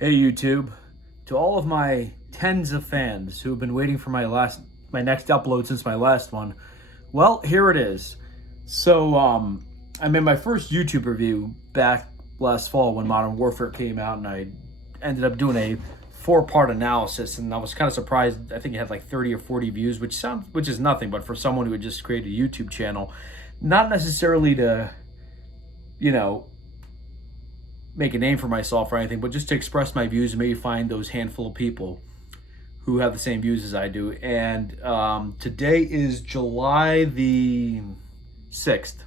Hey YouTube, to all of my tens of fans who have been waiting for my next upload since my last one, well, here it is. I made my first YouTube review back last fall when Modern Warfare came out, and I ended up doing a four-part analysis, and I was kind of surprised. I think it had like 30 or 40 views, which is nothing, but for someone who had just created a YouTube channel, not necessarily to, you know, make a name for myself or anything, but just to express my views and maybe find those handful of people who have the same views as I do. And today is July the 6th,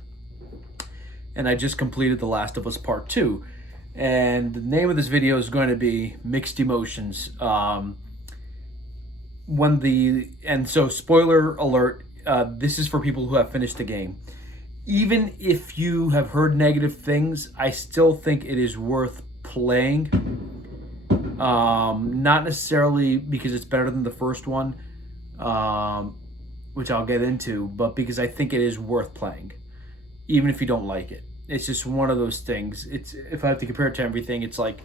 and I just completed The Last of Us Part 2. And the name of this video is going to be Mixed Emotions. So spoiler alert, this is for people who have finished the game. Even if you have heard negative things, I still think it is worth playing. Not necessarily because it's better than the first one, which I'll get into, but because I think it is worth playing, even if you don't like it. It's just one of those things. If I have to compare it to everything, it's like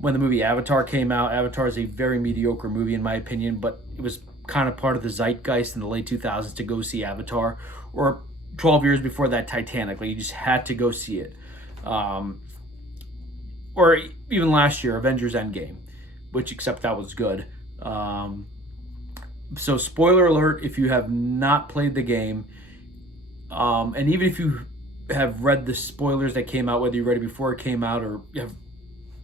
when the movie Avatar came out. Avatar is a very mediocre movie in my opinion, but it was kind of part of the zeitgeist in the late 2000s to go see Avatar, or 12 years before that, Titanic. Like, you just had to go see it. Or even last year, Avengers Endgame, which, except that was good. So spoiler alert if you have not played the game, and even if you have read the spoilers that came out, whether you read it before it came out or have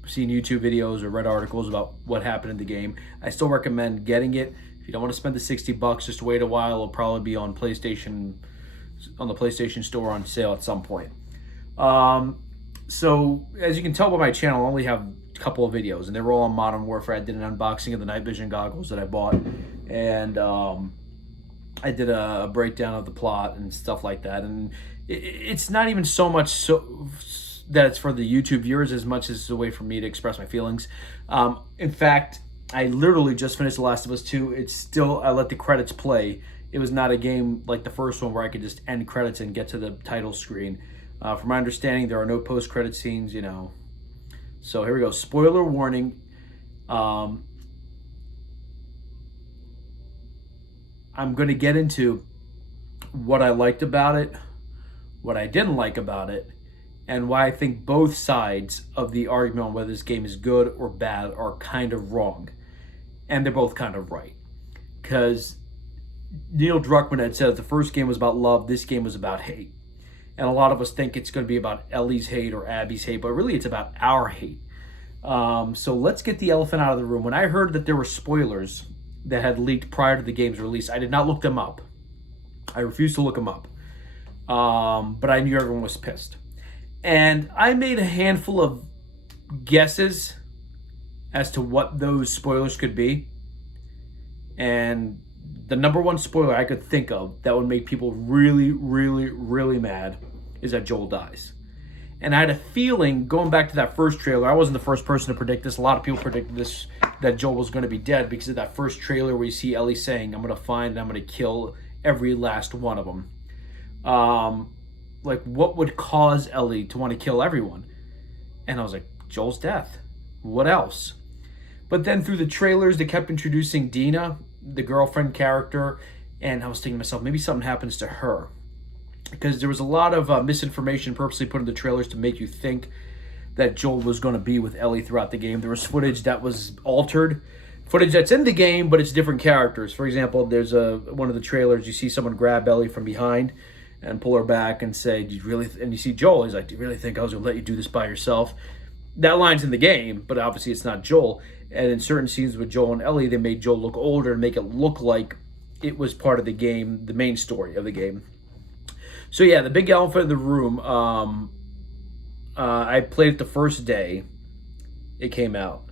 seen YouTube videos or read articles about what happened in the game, I still recommend getting it. If you don't want to spend the $60, just wait a while. It'll probably be on the PlayStation Store on sale at some point. So as you can tell by my channel, I only have a couple of videos, and they were all on Modern Warfare. I did an unboxing of the night vision goggles that I bought, and I did a breakdown of the plot and stuff like that. And it's not even so much that it's for the YouTube viewers as much as it's a way for me to express my feelings. In fact, I literally just finished The Last of Us 2. I let the credits play. It was not a game like the first one where I could just end credits and get to the title screen. From my understanding, there are no post-credit scenes, So here we go. Spoiler warning. I'm going to get into what I liked about it, what I didn't like about it, and why I think both sides of the argument on whether this game is good or bad are kind of wrong. And they're both kind of right. Because Neil Druckmann had said that the first game was about love, this game was about hate. And a lot of us think it's going to be about Ellie's hate or Abby's hate, but really it's about our hate. So let's get the elephant out of the room. When I heard that there were spoilers that had leaked prior to the game's release, I did not look them up. I refused to look them up. But I knew everyone was pissed. And I made a handful of guesses as to what those spoilers could be. And the number one spoiler I could think of that would make people really, really, really mad is that Joel dies. And I had a feeling, going back to that first trailer, I wasn't the first person to predict this. A lot of people predicted this, that Joel was going to be dead because of that first trailer where you see Ellie saying, I'm going to find and I'm going to kill every last one of them. Like, what would cause Ellie to want to kill everyone? And I was like, Joel's death. What else? But then through the trailers, they kept introducing Dina, the girlfriend character, and I was thinking to myself, maybe something happens to her. Because there was a lot of misinformation purposely put in the trailers to make you think that Joel was going to be with Ellie throughout the game. There was footage that was altered, footage that's in the game, but it's different characters. For example, there's one of the trailers, you see someone grab Ellie from behind and pull her back and say, "Do you really?" And you see Joel, he's like, "Do you really think I was going to let you do this by yourself?" That line's in the game, but obviously it's not Joel. And in certain scenes with Joel and Ellie, they made Joel look older and make it look like it was part of the game, the main story of the game. So yeah, the big elephant in the room, I played it the first day it came out.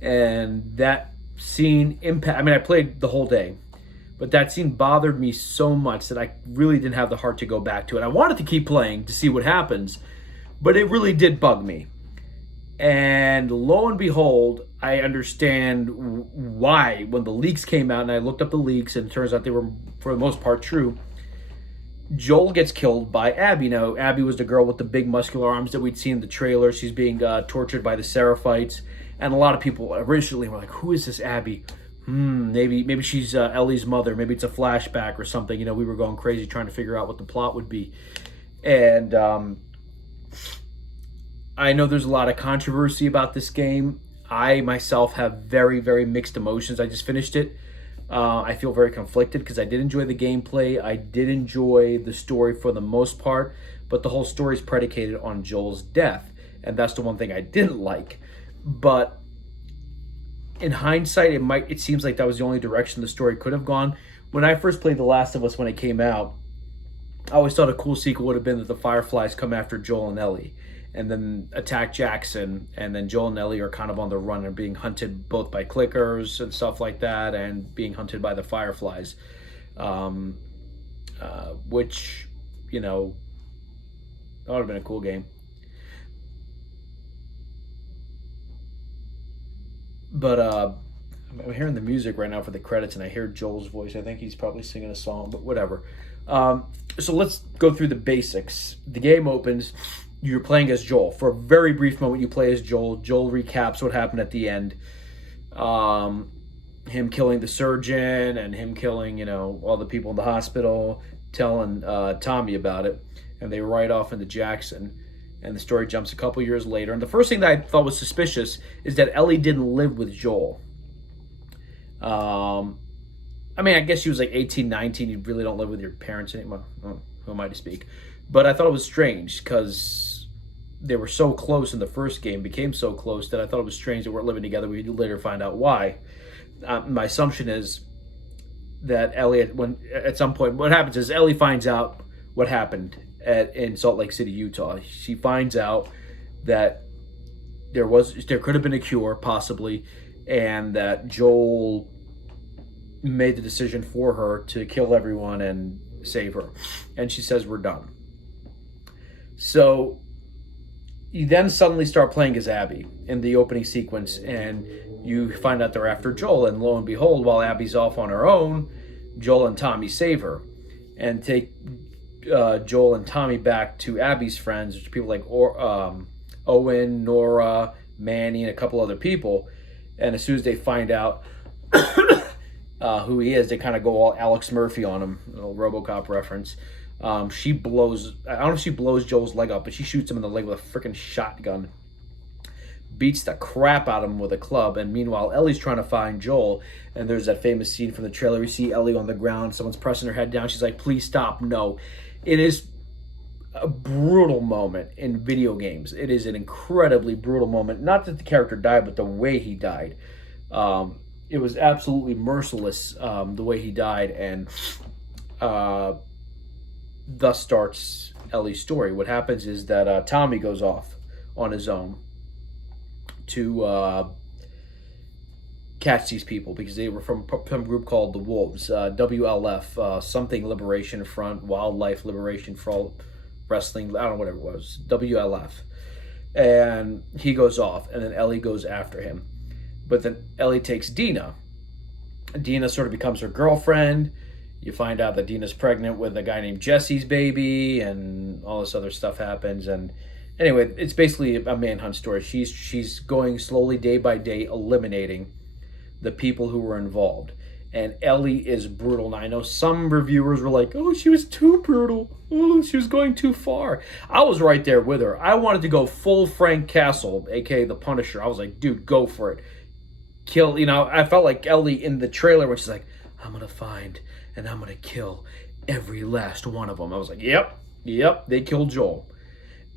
And that scene I played the whole day. But that scene bothered me so much that I really didn't have the heart to go back to it. I wanted to keep playing to see what happens, but it really did bug me. And lo and behold, I understand why. When the leaks came out and I looked up the leaks, and it turns out they were, for the most part, true, Joel gets killed by Abby. Now, Abby was the girl with the big muscular arms that we'd seen in the trailer. She's being tortured by the Seraphites. And a lot of people originally were like, "Who is this Abby? Maybe she's Ellie's mother. Maybe it's a flashback or something." We were going crazy trying to figure out what the plot would be. And I know there's a lot of controversy about this game. I myself have very, very mixed emotions. I just finished it. I feel very conflicted because I did enjoy the gameplay. I did enjoy the story for the most part, but the whole story is predicated on Joel's death, and that's the one thing I didn't like. But in hindsight, it seems like that was the only direction the story could have gone. When I first played The Last of Us when it came out, I always thought a cool sequel would have been that the Fireflies come after Joel and Ellie and then attack Jackson, and then Joel and Ellie are kind of on the run and being hunted both by clickers and stuff like that, and being hunted by the Fireflies, which, that would have been a cool game. But I'm hearing the music right now for the credits, and I hear Joel's voice. I think he's probably singing a song, but whatever. So let's go through the basics. The game opens. You're playing as Joel. For a very brief moment, you play as Joel. Joel recaps what happened at the end. Him killing the surgeon and him killing, all the people in the hospital, telling Tommy about it. And they ride off into Jackson. And the story jumps a couple years later. And the first thing that I thought was suspicious is that Ellie didn't live with Joel. I guess she was like 18, 19. You really don't live with your parents anymore. Who am I to speak? But I thought it was strange because they were so close in the first game, became so close that I thought it was strange they weren't living together. We later find out why. My assumption is that Ellie, at some point, what happens is Ellie finds out what happened in Salt Lake City, Utah. She finds out that there could have been a cure, possibly, and that Joel made the decision for her to kill everyone and save her. And she says, "We're done." So you then suddenly start playing as Abby in the opening sequence, and you find out they're after Joel, and lo and behold, while Abby's off on her own, Joel and Tommy save her and take Joel and Tommy back to Abby's friends, which are people like Owen, Nora, Manny, and a couple other people. And as soon as they find out who he is, they kind of go all Alex Murphy on him, a little RoboCop reference. She blows, I don't know if she blows Joel's leg up, but she shoots him in the leg with a freaking shotgun. Beats the crap out of him with a club. And meanwhile, Ellie's trying to find Joel. And there's that famous scene from the trailer. We see Ellie on the ground. Someone's pressing her head down. She's like, "Please stop." No. It is a brutal moment in video games. It is an incredibly brutal moment. Not that the character died, but the way he died. It was absolutely merciless, the way he died. And thus starts Ellie's story. What happens is that Tommy goes off on his own to catch these people because they were from some group called the Wolves, WLF, something Liberation Front, Wildlife Liberation Front, Wrestling, I don't know what it was, WLF. And he goes off, and then Ellie goes after him. But then Ellie takes Dina. Dina sort of becomes her girlfriend. You find out that Dina's pregnant with a guy named Jesse's baby, and all this other stuff happens. And anyway, it's basically a manhunt story. She's going slowly, day by day, eliminating the people who were involved. And Ellie is brutal. Now, I know some reviewers were like, "Oh, she was too brutal. Oh, she was going too far." I was right there with her. I wanted to go full Frank Castle, a.k.a. the Punisher. I was like, dude, go for it. Kill, I felt like Ellie in the trailer when she's like, "I'm going to find and I'm going to kill every last one of them." I was like, yep, they killed Joel.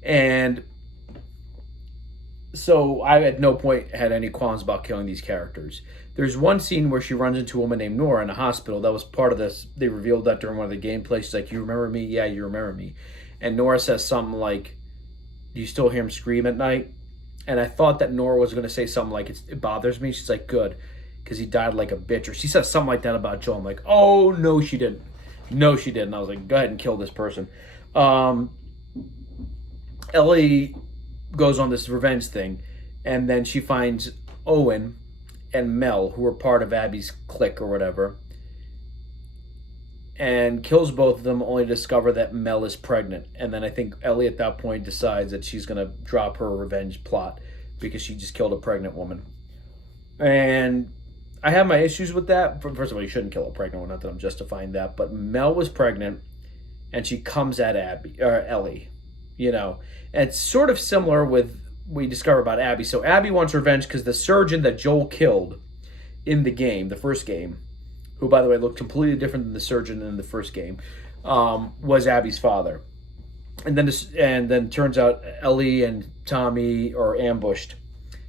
And so I at no point had any qualms about killing these characters. There's one scene where she runs into a woman named Nora in a hospital. That was part of this. They revealed that during one of the gameplays. She's like, "You remember me?" "Yeah, you remember me." And Nora says something like, "Do you still hear him scream at night?" And I thought that Nora was going to say something like, "It bothers me." She's like, "Good, because he died like a bitch." Or she says something like that about Joel. I'm like, oh, no, she didn't. No, she didn't. I was like, go ahead and kill this person. Ellie goes on this revenge thing, and then she finds Owen and Mel, who are part of Abby's clique or whatever, and kills both of them, only to discover that Mel is pregnant. And then I think Ellie at that point decides that she's going to drop her revenge plot because she just killed a pregnant woman. And I have my issues with that. First of all, you shouldn't kill a pregnant one. Not that I'm justifying that, but Mel was pregnant, and she comes at Ellie. And it's sort of similar with we discover about Abby. So Abby wants revenge because the surgeon that Joel killed in the game, the first game, who by the way looked completely different than the surgeon in the first game, was Abby's father. And then turns out Ellie and Tommy are ambushed.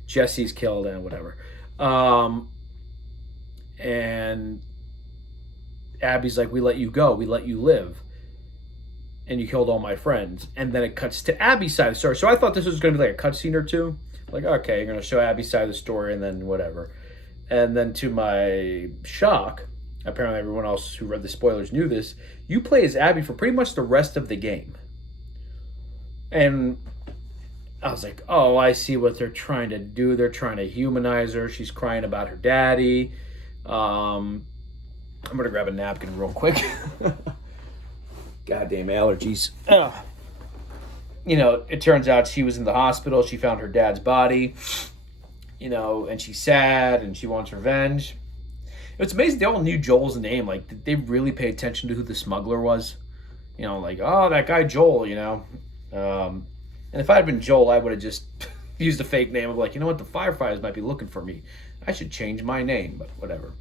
Jesse's killed and whatever. And Abby's like, we let you go. We let you live. And you killed all my friends. And then it cuts to Abby's side of the story. So I thought this was going to be like a cutscene or two. Like, okay, you're going to show Abby's side of the story and then whatever. And then to my shock, apparently everyone else who read the spoilers knew this, you play as Abby for pretty much the rest of the game. And I was like, oh, I see what they're trying to do. They're trying to humanize her. She's crying about her daddy. I'm going to grab a napkin real quick. Goddamn allergies. It turns out she was in the hospital. She found her dad's body, and she's sad and she wants revenge. It's amazing they all knew Joel's name. Like, did they really pay attention to who the smuggler was? Oh, that guy Joel, And if I had been Joel, I would have just used a fake name of like, you know what, the firefighters might be looking for me. I should change my name, but whatever.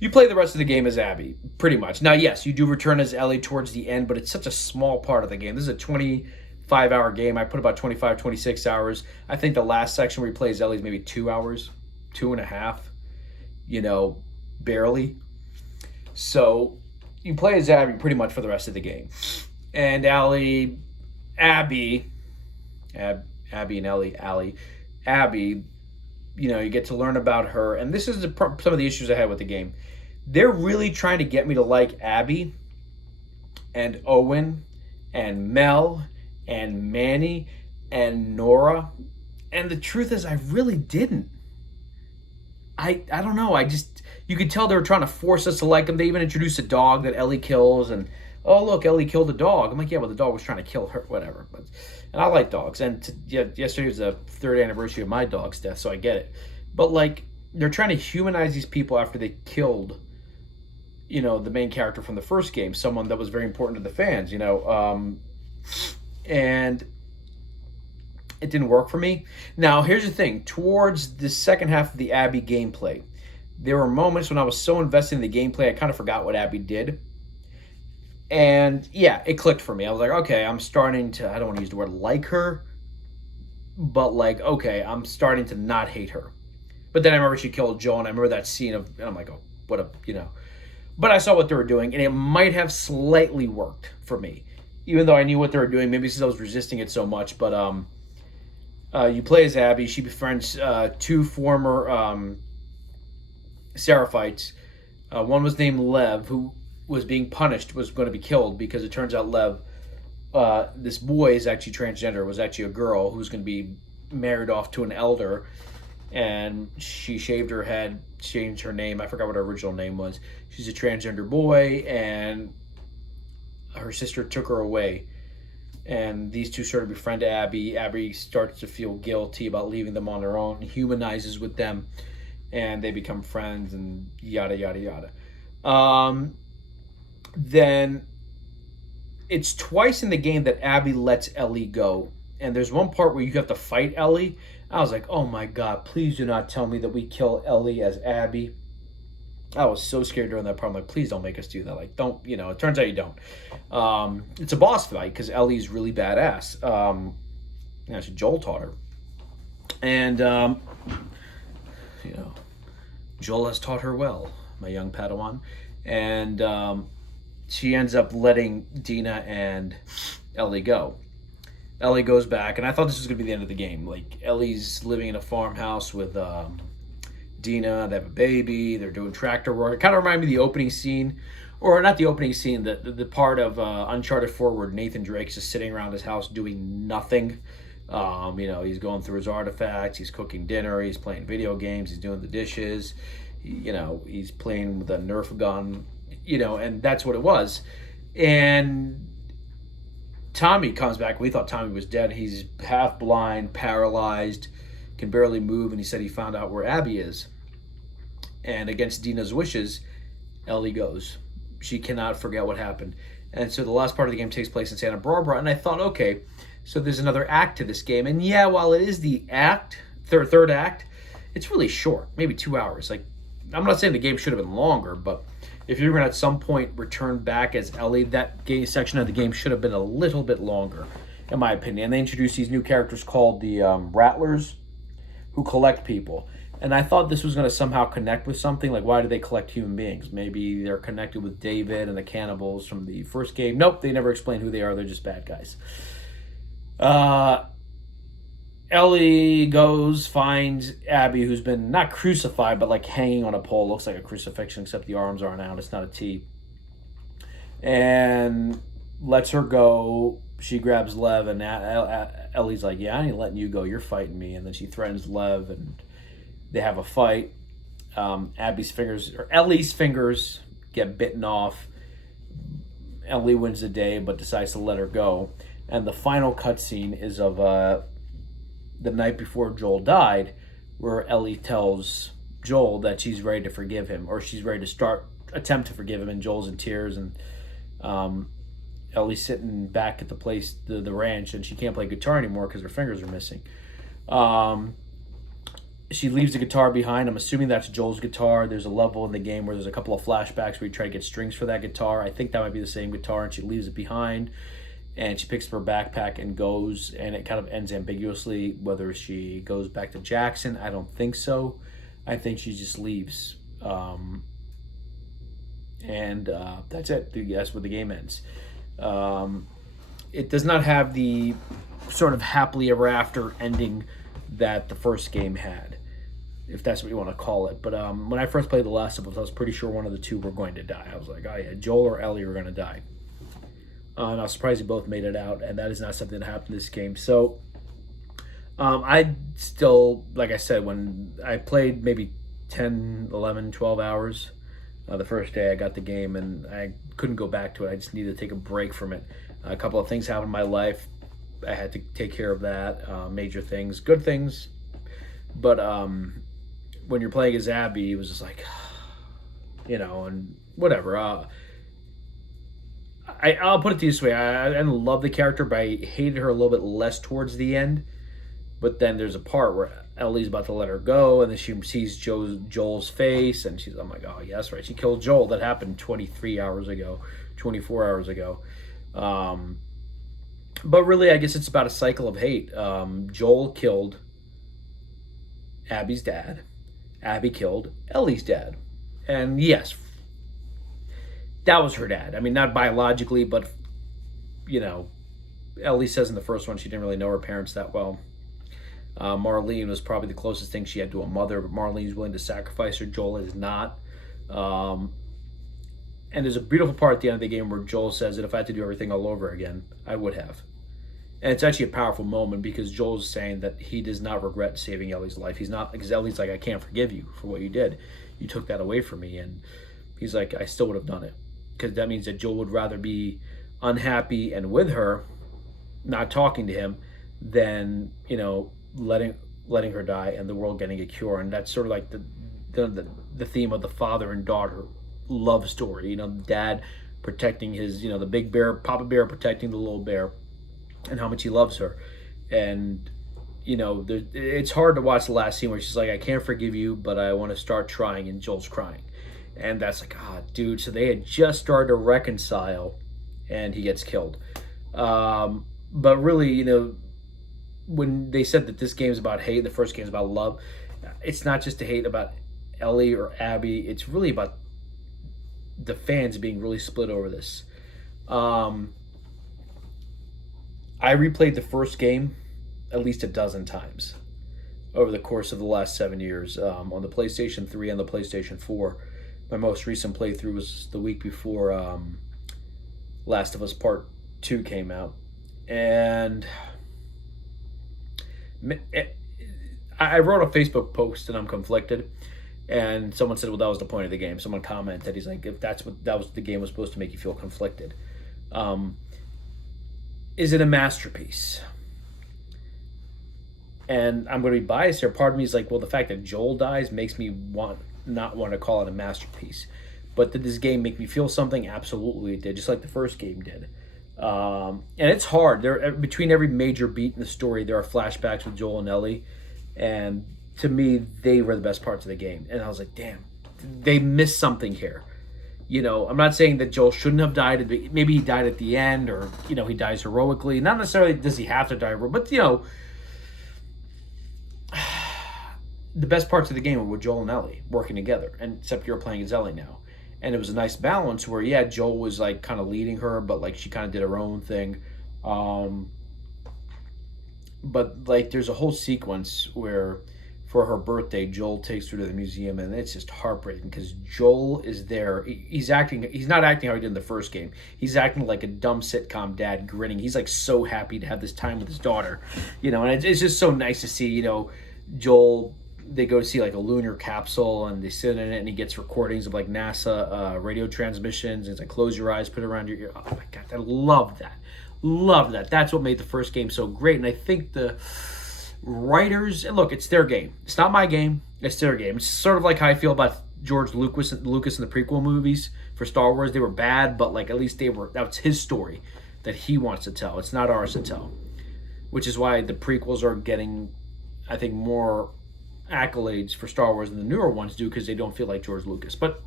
You play the rest of the game as Abby, pretty much. Now, yes, you do return as Ellie towards the end, but it's such a small part of the game. This is a 25-hour game. I put about 25, 26 hours. I think the last section where you play as Ellie is maybe 2 hours, 2.5, barely. So you play as Abby pretty much for the rest of the game. And Abby and Ellie, Abby, you get to learn about her. And this is some of the issues I had with the game. They're really trying to get me to like Abby and Owen and Mel and Manny and Nora. And the truth is, I really didn't. I don't know. You could tell they were trying to force us to like them. They even introduced a dog that Ellie kills, and oh, look, Ellie killed a dog. I'm like, yeah, well, the dog was trying to kill her, whatever. And I like dogs. And yesterday was the 3rd anniversary of my dog's death, so I get it. But, they're trying to humanize these people after they killed, the main character from the first game, someone that was very important to the fans, and it didn't work for me. Now, here's the thing. Towards the second half of the Abby gameplay, there were moments when I was so invested in the gameplay, I kind of forgot what Abby did. And yeah, it clicked for me. I was like, okay, I'm starting to, I don't want to use the word like her, but okay, I'm starting to not hate her. But then I remember she killed Joel, and I remember that scene and I'm like, oh, what a, But I saw what they were doing, and it might have slightly worked for me. Even though I knew what they were doing, maybe since I was resisting it so much. But you play as Abby. She befriends 2 former Seraphites. One was named Lev, who was being punished, was going to be killed because it turns out Lev, this boy is actually transgender, was actually a girl who's going to be married off to an elder, and she shaved her head, changed her name. I forgot what her original name was. She's a transgender boy, and her sister took her away. And these two sort of befriend Abby. Abby starts to feel guilty about leaving them on their own, humanizes with them, and they become friends, and yada, yada, yada. Then it's twice in the game that Abby lets Ellie go. And there's one part where you have to fight Ellie. I was like, oh my God, please do not tell me that we kill Ellie as Abby. I was so scared during that part. I'm like, please don't make us do that. Don't, it turns out you don't. It's a boss fight because Ellie's really badass. Actually, Joel taught her. And, Joel has taught her well, my young Padawan. And she ends up letting Dina and Ellie go. Ellie goes back, and I thought this was going to be the end of the game. Ellie's living in a farmhouse with Dina. They have a baby. They're doing tractor work. It kind of reminded me of the opening scene, or not the opening scene, the part of Uncharted 4 where Nathan Drake's just sitting around his house doing nothing. He's going through his artifacts. He's cooking dinner. He's playing video games. He's doing the dishes. He's playing with a Nerf gun. And that's what it was. And Tommy comes back. We thought Tommy was dead. He's half blind, paralyzed, can barely move, and he said he found out where Abby is. And against Dina's wishes, Ellie goes. She cannot forget what happened. And so the last part of the game takes place in Santa Barbara, and I thought, okay, so there's another act to this game. And yeah, while it is the third act, it's really short, maybe 2 hours. Like, I'm not saying the game should have been longer, but if you're going to at some point return back as Ellie, that section of the game should have been a little bit longer, in my opinion. And they introduced these new characters called the Rattlers, who collect people. And I thought this was going to somehow connect with something. Like, why do they collect human beings? Maybe they're connected with David and the cannibals from the first game. Nope, they never explain who they are. They're just bad guys. Ellie goes, finds Abby, who's been not crucified, but like hanging on a pole. Looks like a crucifixion, except the arms aren't out. It's not a T. And lets her go. She grabs Lev, and Ellie's like, yeah, I ain't letting you go. You're fighting me. And then she threatens Lev, and they have a fight. Ellie's fingers get bitten off. Ellie wins the day, but decides to let her go. And the final cutscene is of the night before Joel died, where Ellie tells Joel that she's ready to forgive him, or she's ready to attempt to forgive him, and Joel's in tears, and Ellie's sitting back at the ranch, and she can't play guitar anymore because her fingers are missing. She leaves the guitar behind. I'm assuming that's Joel's guitar. There's a level in the game where there's a couple of flashbacks where you try to get strings for that guitar. I think that might be the same guitar, and she leaves it behind. And she picks up her backpack and goes, and it kind of ends ambiguously whether she goes back to Jackson. I don't think so. I think she just leaves. And that's it. That's where the game ends. It does not have the sort of happily ever after ending that the first game had, if that's what you want to call it. But when I first played The Last of Us, I was pretty sure one of the two were going to die. I was like, oh yeah, Joel or Ellie were going to die. And I was surprised they both made it out, and that is not something that happened in this game. So, I still, like I said, when I played maybe 10, 11, 12 hours, the first day I got the game, and I couldn't go back to it. I just needed to take a break from it. A couple of things happened in my life. I had to take care of that, major things, good things. But when you're playing as Abby, it was just like, and whatever. I'll put it this way. I didn't love the character, but I hated her a little bit less towards the end. But then there's a part where Ellie's about to let her go, and then she sees Joel's face, and I'm like, oh, yeah, that's right. She killed Joel. That happened 23 hours ago, 24 hours ago. But really, I guess it's about a cycle of hate. Joel killed Abby's dad. Abby killed Ellie's dad. And yes, that was her dad. I mean, not biologically, but, Ellie says in the first one she didn't really know her parents that well. Marlene was probably the closest thing she had to a mother, but Marlene's willing to sacrifice her. Joel is not. And there's a beautiful part at the end of the game where Joel says that if I had to do everything all over again, I would have. And it's actually a powerful moment because Joel's saying that he does not regret saving Ellie's life. He's not, because Ellie's like, I can't forgive you for what you did. You took that away from me. And he's like, I still would have done it. Because that means that Joel would rather be unhappy and with her, not talking to him, than, letting her die and the world getting a cure. And that's sort of like the theme of the father and daughter love story. Dad protecting his, the big bear, Papa Bear protecting the little bear, and how much he loves her. And, it's hard to watch the last scene where she's like, I can't forgive you, but I want to start trying, and Joel's crying. And that's like, dude, so they had just started to reconcile, and he gets killed. But really, when they said that this game's about hate, the first game's about love, it's not just a hate about Ellie or Abby. It's really about the fans being really split over this. I replayed the first game at least a dozen times over the course of the last 7 years, on the PlayStation 3 and the PlayStation 4. My most recent playthrough was the week before Last of Us Part 2 came out. And I wrote a Facebook post, and I'm conflicted. And someone said, well, that was the point of the game. Someone commented, he's like, if that's what the game was supposed to make you feel conflicted. is it a masterpiece? And I'm going to be biased here. Part of me is like, well, the fact that Joel dies makes me not want to call it a masterpiece. But did this game make me feel something? Absolutely, it did, just like the first game did. And it's hard. There, between every major beat in the story, there are flashbacks with Joel and Ellie, and to me, they were the best parts of the game. And I was like, damn, they missed something here. I'm not saying that Joel shouldn't have died. Maybe he died at the end, or he dies heroically. Not necessarily does he have to die, but the best parts of the game were with Joel and Ellie working together, and except you're playing as Ellie now. And it was a nice balance where, yeah, Joel was like kind of leading her, but like she kind of did her own thing. But like there's a whole sequence where for her birthday, Joel takes her to the museum, and it's just heartbreaking because Joel is there. He's not acting how he did in the first game. He's acting like a dumb sitcom dad, grinning. He's like so happy to have this time with his daughter, and it's just so nice to see, Joel. They go to see like a lunar capsule, and they sit in it, and he gets recordings of like NASA radio transmissions. And it's like, close your eyes, put it around your ear. Oh my God, I love that. That's what made the first game so great. And I think the writers, and look, it's their game. It's not my game. It's their game. It's sort of like how I feel about George Lucas and the prequel movies for Star Wars. They were bad, but like at least that's his story that he wants to tell. It's not ours to tell, which is why the prequels are getting, I think, more accolades for Star Wars than the newer ones do, because they don't feel like George Lucas. But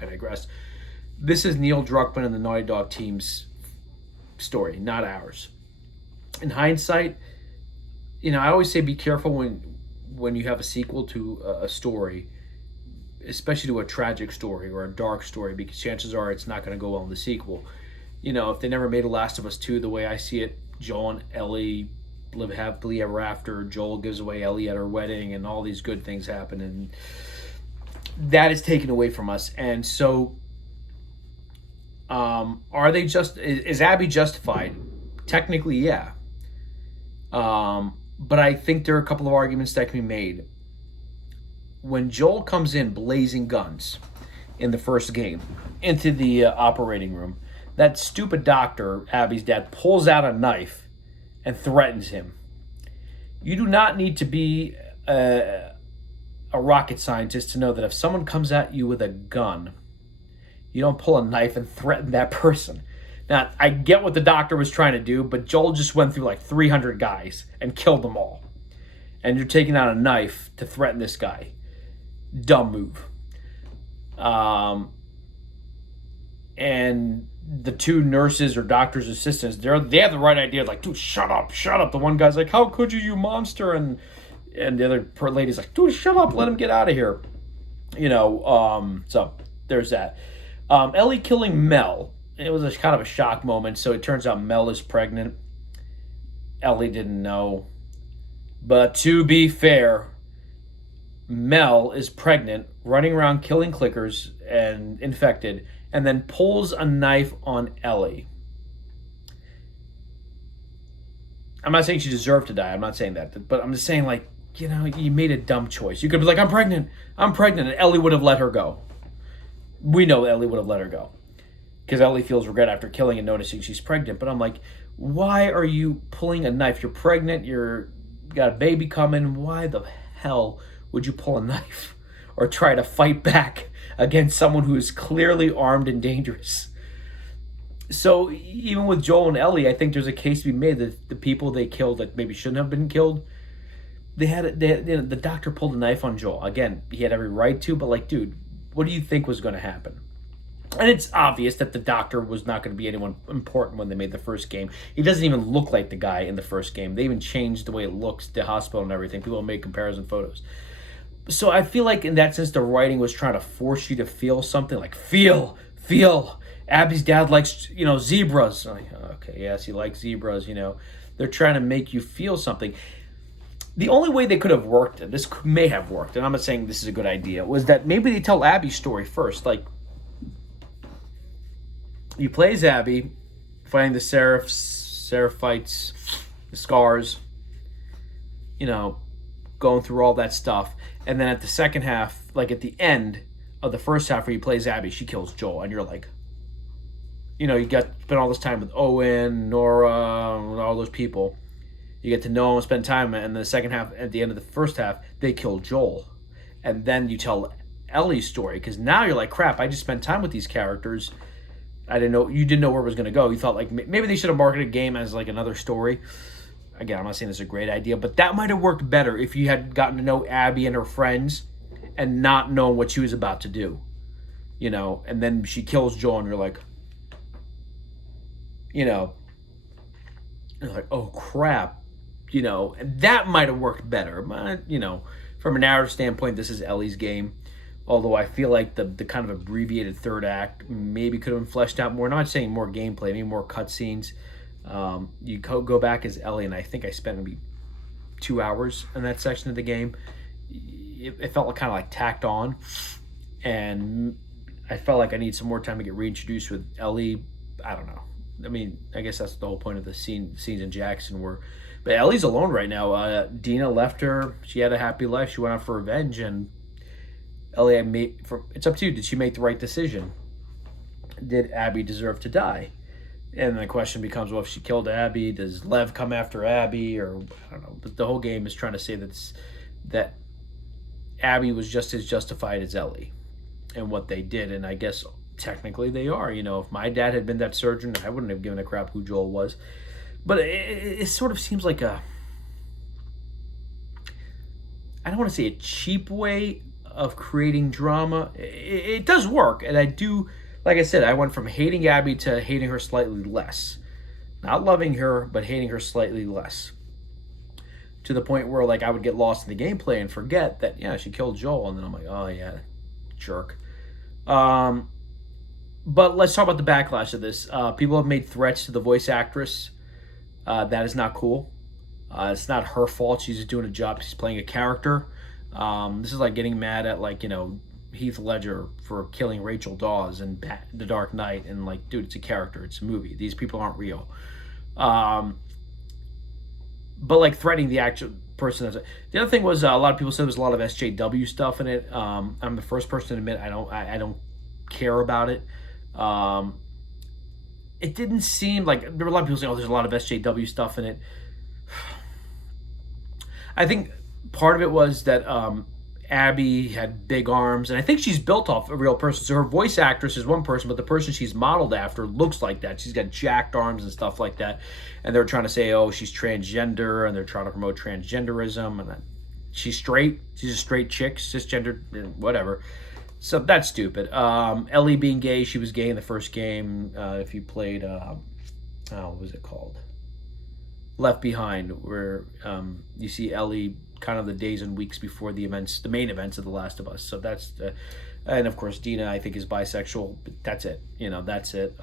I digress. This is Neil Druckmann and the Naughty Dog team's story, not ours. In hindsight, I always say be careful when you have a sequel to a story, especially to a tragic story or a dark story, because chances are it's not going to go well in the sequel. If they never made a Last of Us 2, the way I see it, Joel and Ellie live happily ever after. Joel gives away Ellie at her wedding, and all these good things happen, and that is taken away from us. And so, is Abby justified? Technically, yeah. But I think there are a couple of arguments that can be made. When Joel comes in blazing guns in the first game into the operating room, that stupid doctor, Abby's dad, pulls out a knife and threatens him. You do not need to be a rocket scientist to know that if someone comes at you with a gun, you don't pull a knife and threaten that person. Now, I get what the doctor was trying to do, but Joel just went through like 300 guys and killed them all. And you're taking out a knife to threaten this guy. Dumb move. And the two nurses or doctor's assistants, they have the right idea. Like, dude, shut up. The one guy's like, how could you monster? And the other lady's like, dude, shut up. Let him get out of here. So there's that. Ellie killing Mel. It was kind of a shock moment. So it turns out Mel is pregnant. Ellie didn't know. But to be fair, Mel is pregnant, running around killing clickers and infected, and then pulls a knife on Ellie. I'm not saying she deserved to die. I'm not saying that. But I'm just saying, like, you made a dumb choice. You could be like, I'm pregnant. And Ellie would have let her go. We know Ellie would have let her go. Because Ellie feels regret after killing and noticing she's pregnant. But I'm like, why are you pulling a knife? You're pregnant. You got a baby coming. Why the hell would you pull a knife or try to fight back against someone who is clearly armed and dangerous? So even with Joel and Ellie, I think there's a case to be made that the people they killed that maybe shouldn't have been killed, the doctor pulled a knife on Joel. Again, he had every right to, but like, dude, what do you think was going to happen? And it's obvious that the doctor was not going to be anyone important when they made the first game. He doesn't even look like the guy in the first game. They even changed the way it looks, the hospital and everything. People make comparison photos. So I feel like in that sense, the writing was trying to force you to feel something, like feel. Abby's dad likes, zebras. I'm like, okay, yes, he likes zebras, They're trying to make you feel something. The only way they could have worked, and this may have worked, and I'm not saying this is a good idea, was that maybe they tell Abby's story first. Like, you play as Abby, fighting the Seraphites, the Scars, going through all that stuff. And then at the second half, like at the end of the first half where you play as Abby, she kills Joel. And you're like, you got spend all this time with Owen, Nora, and all those people. You get to know them, spend time, and the second half, at the end of the first half, they kill Joel, and then you tell Ellie's story because now you're like, crap. I just spent time with these characters. You didn't know where it was going to go. You thought like maybe they should have marketed a game as like another story. Again, I'm not saying it's a great idea, but that might have worked better if you had gotten to know Abby and her friends and not know what she was about to do. And then she kills Joel and you're like, you're like, oh crap. And that might have worked better. But, from a narrative standpoint, this is Ellie's game. Although I feel like the kind of abbreviated third act maybe could have been fleshed out more. Not saying more gameplay, maybe more cutscenes. You go back as Ellie, and I think I spent maybe 2 hours in that section of the game. It felt kind of like tacked on, and I felt like I need some more time to get reintroduced with Ellie. I don't know. I mean, I guess that's the whole point of the scenes in Jackson but Ellie's alone right now. Dina left her. She had a happy life. She went out for revenge, and Ellie, it's up to you. Did she make the right decision? Did Abby deserve to die? And the question becomes, well, if she killed Abby, does Lev come after Abby? Or, I don't know. But the whole game is trying to say that Abby was just as justified as Ellie and what they did. And I guess technically they are. If my dad had been that surgeon, I wouldn't have given a crap who Joel was. But it sort of seems like I don't want to say a cheap way of creating drama. It does work, and I do, like I said, I went from hating Abby to hating her slightly less. Not loving her, but hating her slightly less. To the point where like I would get lost in the gameplay and forget that, she killed Joel, and then I'm like, oh yeah, jerk. But let's talk about the backlash of this. People have made threats to the voice actress. That is not cool. It's not her fault. She's just doing a job. She's playing a character. This is like getting mad at Heath Ledger for killing Rachel Dawes in The Dark Knight, and like, dude, it's a character. It's a movie. These people aren't real. But like threatening the actual person. The other thing was a lot of people said there was a lot of SJW stuff in it. I'm the first person to admit I don't care about it. It didn't seem like there were a lot of people saying, "Oh, there's a lot of SJW stuff in it." I think part of it was that Abby had big arms, and I think she's built off a real person. So her voice actress is one person, but the person she's modeled after looks like that. She's got jacked arms and stuff like that. And they're trying to say, "Oh, she's transgender," and they're trying to promote transgenderism. And she's straight. She's a straight chick, cisgender, whatever. So that's stupid. Ellie being gay, she was gay in the first game. If you played, what was it called? Left Behind, where you see Ellie kind of the days and weeks before the main events of The Last of Us. So that's, and of course Dina, I think, is bisexual. But that's it. That's it.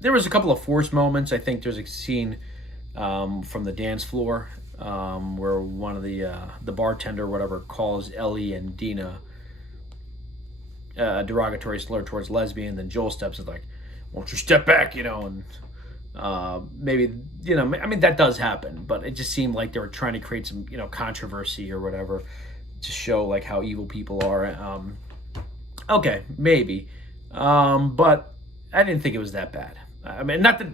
There was a couple of forced moments. I think there's a scene from the dance floor. Where one of the bartender or whatever calls Ellie and Dina a derogatory slur towards lesbian, then Joel steps in like, "Won't you step back?" And maybe I mean that does happen, but it just seemed like they were trying to create some controversy or whatever to show like how evil people are. Okay, maybe, but I didn't think it was that bad. I mean, not that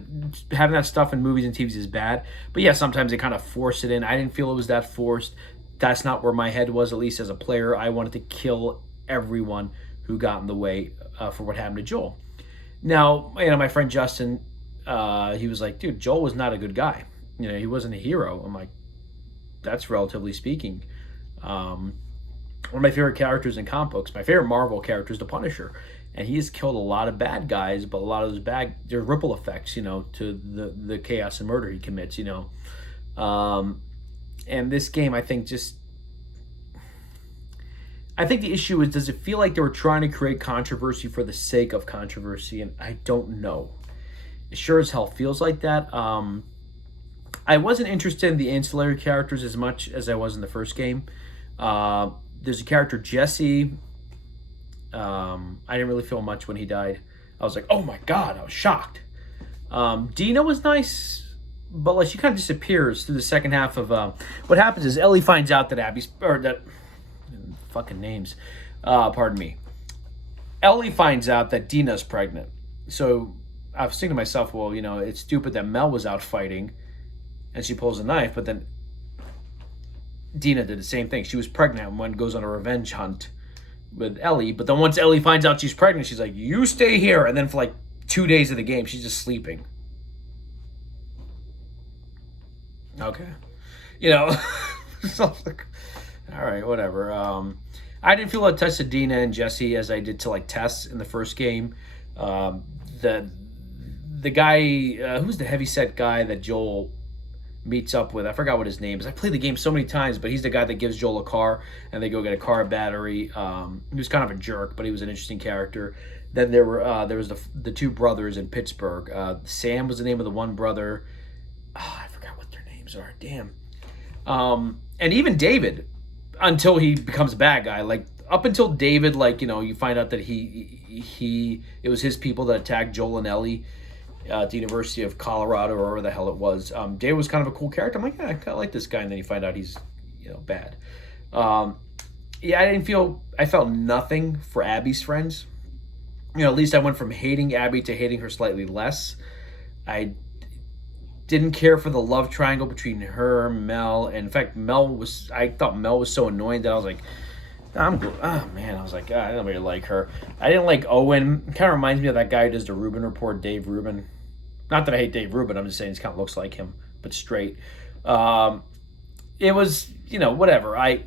having that stuff in movies and TVs is bad, but yeah, sometimes they kind of force it in. I didn't feel it was that forced. That's not where my head was, at least as a player. I wanted to kill everyone who got in the way for what happened to Joel. Now, my friend Justin, he was like, dude, Joel was not a good guy. He wasn't a hero. I'm like, that's relatively speaking. One of my favorite characters in comic books, my favorite Marvel character is the Punisher. And he has killed a lot of bad guys, but a lot of those there are ripple effects, to the chaos and murder he commits, And this game, I think the issue is, does it feel like they were trying to create controversy for the sake of controversy? And I don't know. It sure as hell feels like that. I wasn't interested in the ancillary characters as much as I was in the first game. There's a character, Jesse. I didn't really feel much when he died. I was like, oh my god, I was shocked. Dina was nice, but like she kind of disappears through the second half of what happens is Ellie finds out that fucking names, pardon me. Ellie finds out that Dina's pregnant. So I was thinking to myself, well, it's stupid that Mel was out fighting and she pulls a knife, but then Dina did the same thing. She was pregnant and one goes on a revenge hunt with Ellie. But then once Ellie finds out she's pregnant, she's like, you stay here. And then for like 2 days of the game, she's just sleeping. Okay. So like, all right, whatever. I didn't feel attached to Dina and Jesse as I did to like Tess in the first game. The guy, who's the heavyset guy that Joel meets up with, I forgot what his name is. I played the game so many times, but he's the guy that gives Joel a car and they go get a car battery. He was kind of a jerk, but he was an interesting character. Then there was the two brothers in Pittsburgh. Sam was the name of the one brother. I forgot what their names are. Damn. And even David, until he becomes a bad guy. Like up until David, you find out that it was his people that attacked Joel and Ellie at the University of Colorado or wherever the hell it was. David was kind of a cool character. I'm like, yeah, I kind of like this guy, and then you find out he's bad. I felt nothing for Abby's friends. At least I went from hating Abby to hating her slightly less. I didn't care for the love triangle between her, Mel, and in fact, I thought Mel was so annoying that I was like, I was like, I don't really like her. I didn't like Owen. It kind of reminds me of that guy who does the Rubin Report, Dave Rubin. Not that I hate Dave Rubin, I'm just saying he kind of looks like him, but straight. It was, whatever. I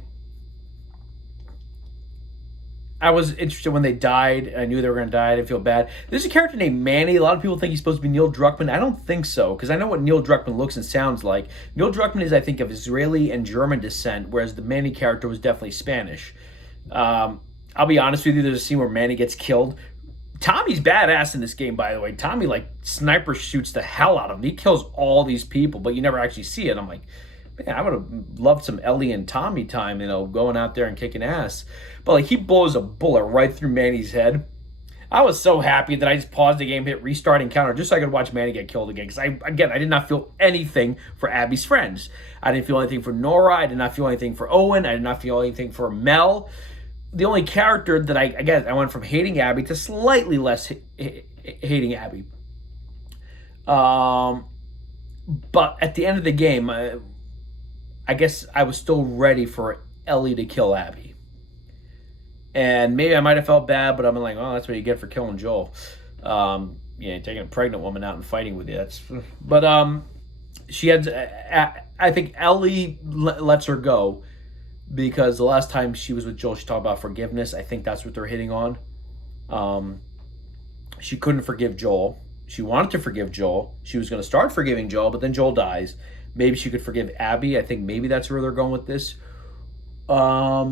was interested when they died. I knew they were going to die. I didn't feel bad. There's a character named Manny. A lot of people think he's supposed to be Neil Druckmann. I don't think so, because I know what Neil Druckmann looks and sounds like. Neil Druckmann is, I think, of Israeli and German descent, whereas the Manny character was definitely Spanish. I'll be honest with you, there's a scene where Manny gets killed. Tommy's badass in this game, by the way. Tommy, sniper shoots the hell out of him. He kills all these people, but you never actually see it. I'm like, man, I would have loved some Ellie and Tommy time, going out there and kicking ass. But he blows a bullet right through Manny's head. I was so happy that I just paused the game, hit restart encounter, just so I could watch Manny get killed again. Because I did not feel anything for Abby's friends. I didn't feel anything for Nora. I did not feel anything for Owen. I did not feel anything for Mel. The only character that I went from hating Abby to slightly less hating Abby. But at the end of the game, I guess I was still ready for Ellie to kill Abby. And maybe I might have felt bad, but I'm like, oh, that's what you get for killing Joel. Taking a pregnant woman out and fighting with you. But she had, I think Ellie lets her go because the last time she was with Joel, she talked about forgiveness. I think that's what they're hitting on. She couldn't forgive Joel. She wanted to forgive Joel. She was going to start forgiving Joel, but then Joel dies. Maybe she could forgive Abby. I think maybe that's where they're going with this. I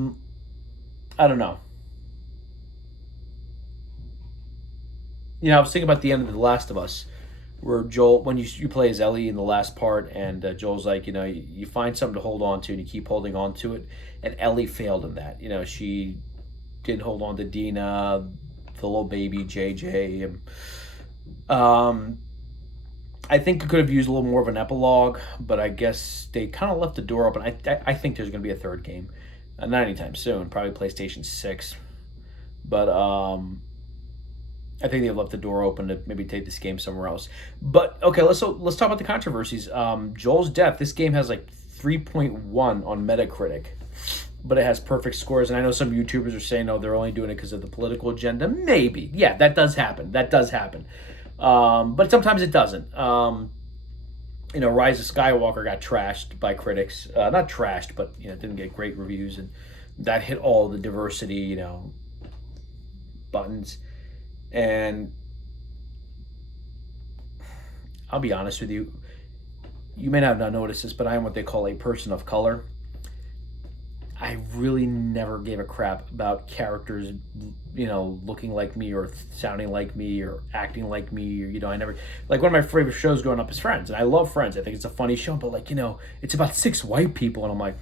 don't know. I was thinking about the end of The Last of Us, where Joel, when you play as Ellie in the last part, and Joel's like, you find something to hold on to, and you keep holding on to it, and Ellie failed in that. She didn't hold on to Dina, the little baby, JJ. I think it could have used a little more of an epilogue, but I guess they kind of left the door open. I think there's going to be a third game. Not anytime soon, probably PlayStation 6. But I think they've left the door open to maybe take this game somewhere else. But okay, let's talk about the controversies. Joel's death. This game has 3.1 on Metacritic, but it has perfect scores. And I know some YouTubers are saying, no, they're only doing it because of the political agenda. Maybe, yeah, that does happen. But sometimes it doesn't. Rise of Skywalker got trashed by critics. Not trashed, but didn't get great reviews, and that hit all the diversity, buttons. And I'll be honest with you, you may not have noticed this, but I am what they call a person of color. I really never gave a crap about characters, looking like me or sounding like me or acting like me. Or, I never, one of my favorite shows growing up is Friends. And I love Friends. I think it's a funny show, but it's about 6 white people. And I'm like,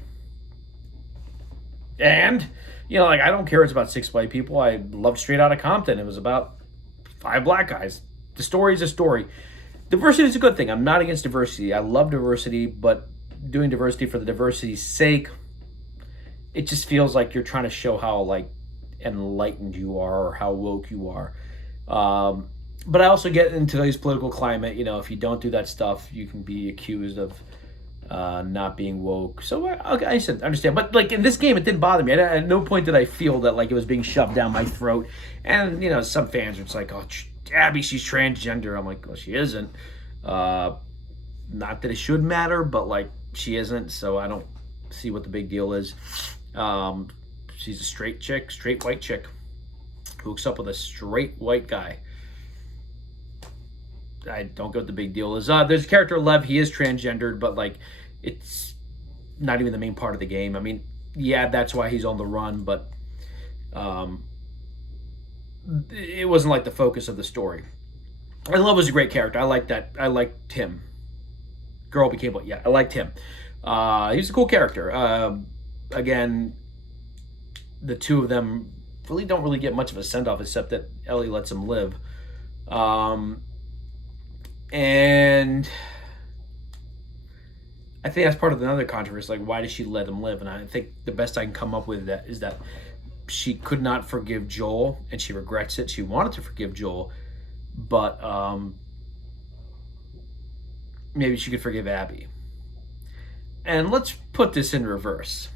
and, I don't care it's about 6 white people. I loved Straight Outta Compton. It was about 5 black guys. The story is a story. Diversity is a good thing. I'm not against diversity. I love diversity, but doing diversity for the diversity's sake, it just feels like you're trying to show how enlightened you are or how woke you are. But I also get in today's political climate, if you don't do that stuff, you can be accused of not being woke. So I said understand, but like in this game, it didn't bother me. At no point did I feel that like it was being shoved down my throat. And some fans are just like, "Oh, Abby, she's transgender." I'm like, "Well, she isn't." Not that it should matter, but like she isn't. So I don't see what the big deal is. She's a straight white chick, who hooks up with a straight white guy. I don't get what the big deal is. There's a character, Lev. He is transgendered, but like, it's not even the main part of the game. I mean, yeah, that's why he's on the run, but it wasn't like the focus of the story. And Lev was a great character. I liked that. I liked him. Girl became what? Yeah, I liked him. He's a cool character. Again, the two of them really don't really get much of a send-off, except that Ellie lets him live. And I think that's part of another controversy. Like, why does she let him live? And I think the best I can come up with is that she could not forgive Joel, and she regrets it. She wanted to forgive Joel, but maybe she could forgive Abby. And let's put this in reverse.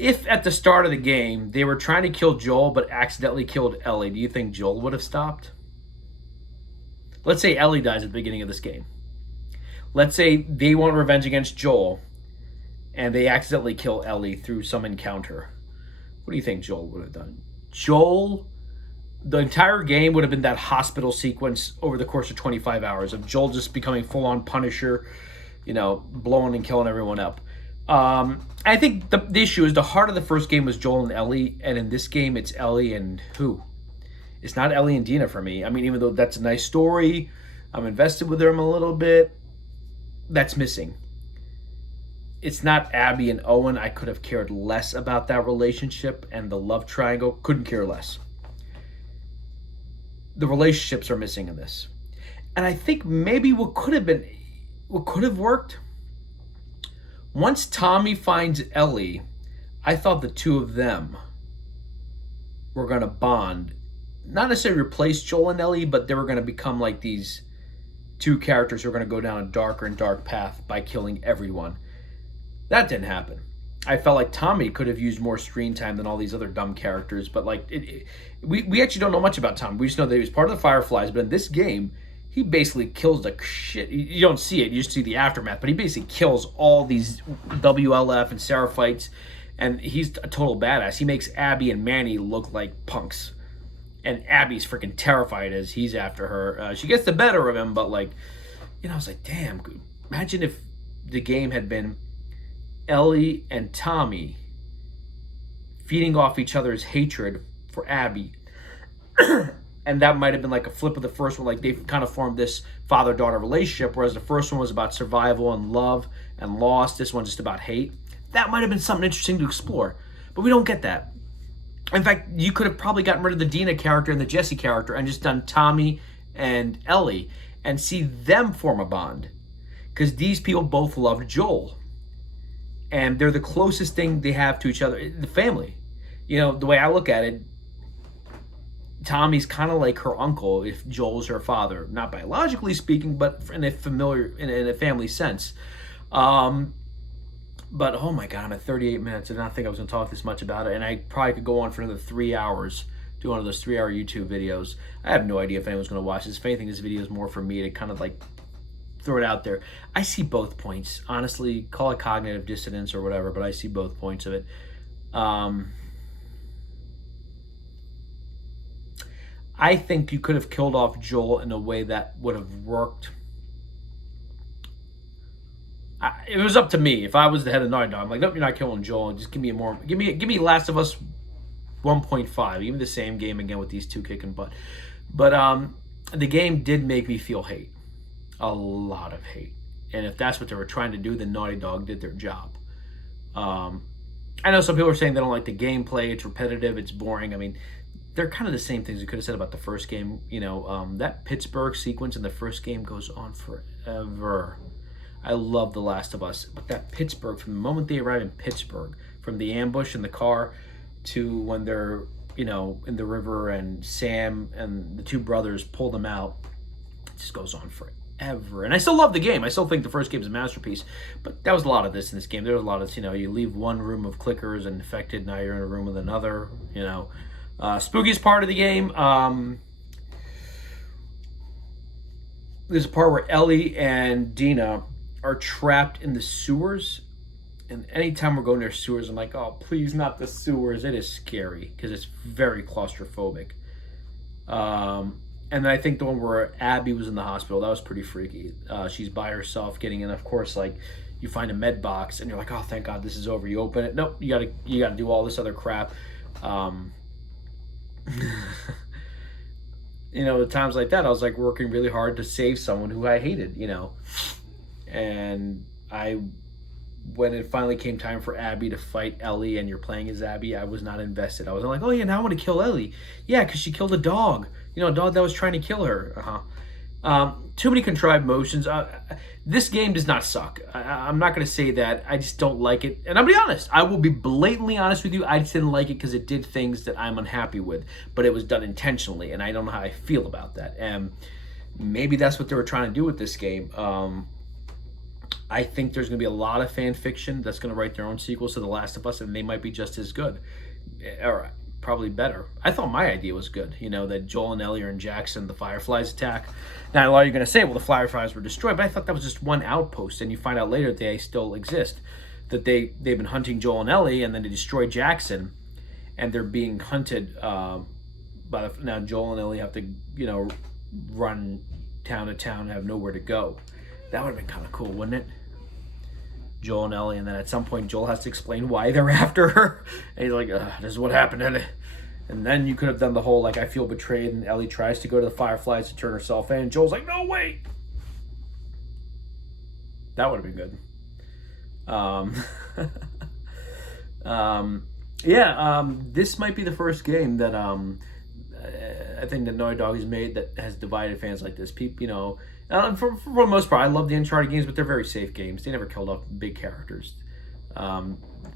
If at the start of the game they were trying to kill Joel but accidentally killed Ellie, do you think Joel would have stopped? Let's say Ellie dies at the beginning of this game. Let's say they want revenge against Joel, and they accidentally kill Ellie through some encounter. What do you think Joel would have done? The entire game would have been that hospital sequence over the course of 25 hours of Joel just becoming full-on Punisher, blowing and killing everyone up. I think the issue is the heart of the first game was Joel and Ellie, and in this game it's Ellie and who? It's not Ellie and Dina for me. I mean, even though that's a nice story, I'm invested with them a little bit, that's missing. It's not Abby and Owen. I could have cared less about that relationship, and the love triangle, couldn't care less. The relationships are missing in this. And I think maybe what could have worked, once Tommy finds Ellie, I thought the two of them were going to bond. Not necessarily replace Joel and Ellie, but they were going to become like these two characters who are going to go down a darker and dark path by killing everyone. That didn't happen. I felt like Tommy could have used more screen time than all these other dumb characters, but like we actually don't know much about Tommy. We just know that he was part of the Fireflies, but in this game, he basically kills the shit. You don't see it, you just see the aftermath, but he basically kills all these WLF and Seraphites, and he's a total badass. He makes Abby and Manny look like punks. And Abby's freaking terrified as he's after her. She gets the better of him, but like, I was like, damn, imagine if the game had been Ellie and Tommy feeding off each other's hatred for Abby. And that might have been like a flip of the first one. Like they kind of formed this father-daughter relationship, whereas the first one was about survival and love and loss. This one's just about hate. That might have been something interesting to explore, but we don't get that. In fact, you could have probably gotten rid of the Dina character and the Jesse character and just done Tommy and Ellie and see them form a bond. Because these people both loved Joel. And they're the closest thing they have to each other. The family. The way I look at it, Tommy's kind of like her uncle if Joel's her father. Not biologically speaking, but in a family sense. But, oh my God, I'm at 38 minutes. I did not think I was going to talk this much about it. And I probably could go on for another 3 hours, do one of those 3-hour YouTube videos. I have no idea if anyone's going to watch this. If anything, this video is more for me to kind of like throw it out there. I see both points. Honestly, call it cognitive dissonance or whatever, but I see both points of it. I think you could have killed off Joel in a way that would have worked. It was up to me. If I was the head of Naughty Dog, I'm like, nope, you're not killing Joel. Just give me give me Last of Us 1.5. Give me the same game again with these two kicking butt. But the game did make me feel hate, a lot of hate. And if that's what they were trying to do, then Naughty Dog did their job. I know some people are saying they don't like the gameplay. It's repetitive. It's boring. I mean, they're kind of the same things you could have said about the first game. That Pittsburgh sequence in the first game goes on forever. I love The Last of Us, but that Pittsburgh, from the moment they arrive in Pittsburgh, from the ambush in the car to when they're in the river, and Sam and the two brothers pull them out. It just goes on forever. And I still love the game. I still think the first game is a masterpiece. But that was a lot of this in this game. There was a lot of, you leave one room of clickers and infected, now you're in a room with another, spookiest part of the game. There's a part where Ellie and Dina are trapped in the sewers. And anytime we're going near sewers, I'm like, oh, please not the sewers. It is scary because it's very claustrophobic. And then I think the one where Abby was in the hospital, that was pretty freaky. She's by herself getting in. Of course, like, you find a med box and you're like, oh, thank God this is over. You open it. Nope, you gotta do all this other crap. At times like that, I was like working really hard to save someone who I hated, and when it finally came time for Abby to fight Ellie and you're playing as Abby, I was not invested. I was like, oh yeah, now I want to kill Ellie. Yeah, because she killed a dog. A dog that was trying to kill her. Too many contrived motions. This game does not suck. I'm not going to say that. I just don't like it. And I'm going to be honest. I will be blatantly honest with you. I just didn't like it because it did things that I'm unhappy with. But it was done intentionally, and I don't know how I feel about that. And maybe that's what they were trying to do with this game. I think there's going to be a lot of fan fiction that's going to write their own sequels to The Last of Us, and they might be just as good. Or probably better. I thought my idea was good, that Joel and Ellie are in Jackson, the Fireflies attack. Now, a lot of you are going to say, well, the Fireflies were destroyed, but I thought that was just one outpost, and you find out later that they still exist, that they've been hunting Joel and Ellie, and then they destroy Jackson, and they're being hunted now Joel and Ellie have to, run town to town and have nowhere to go. That would have been kind of cool, wouldn't it? Joel and Ellie, and then at some point Joel has to explain why they're after her, and he's like, this is what happened, Ellie. And then you could have done the whole, like, I feel betrayed, and Ellie tries to go to the Fireflies to turn herself in, and Joel's like, no, wait! That would have been good. This might be the first game that I think that Naughty Dog has made that has divided fans like this. People, for the most part, I love the Uncharted games, but they're very safe games. They never killed off big characters.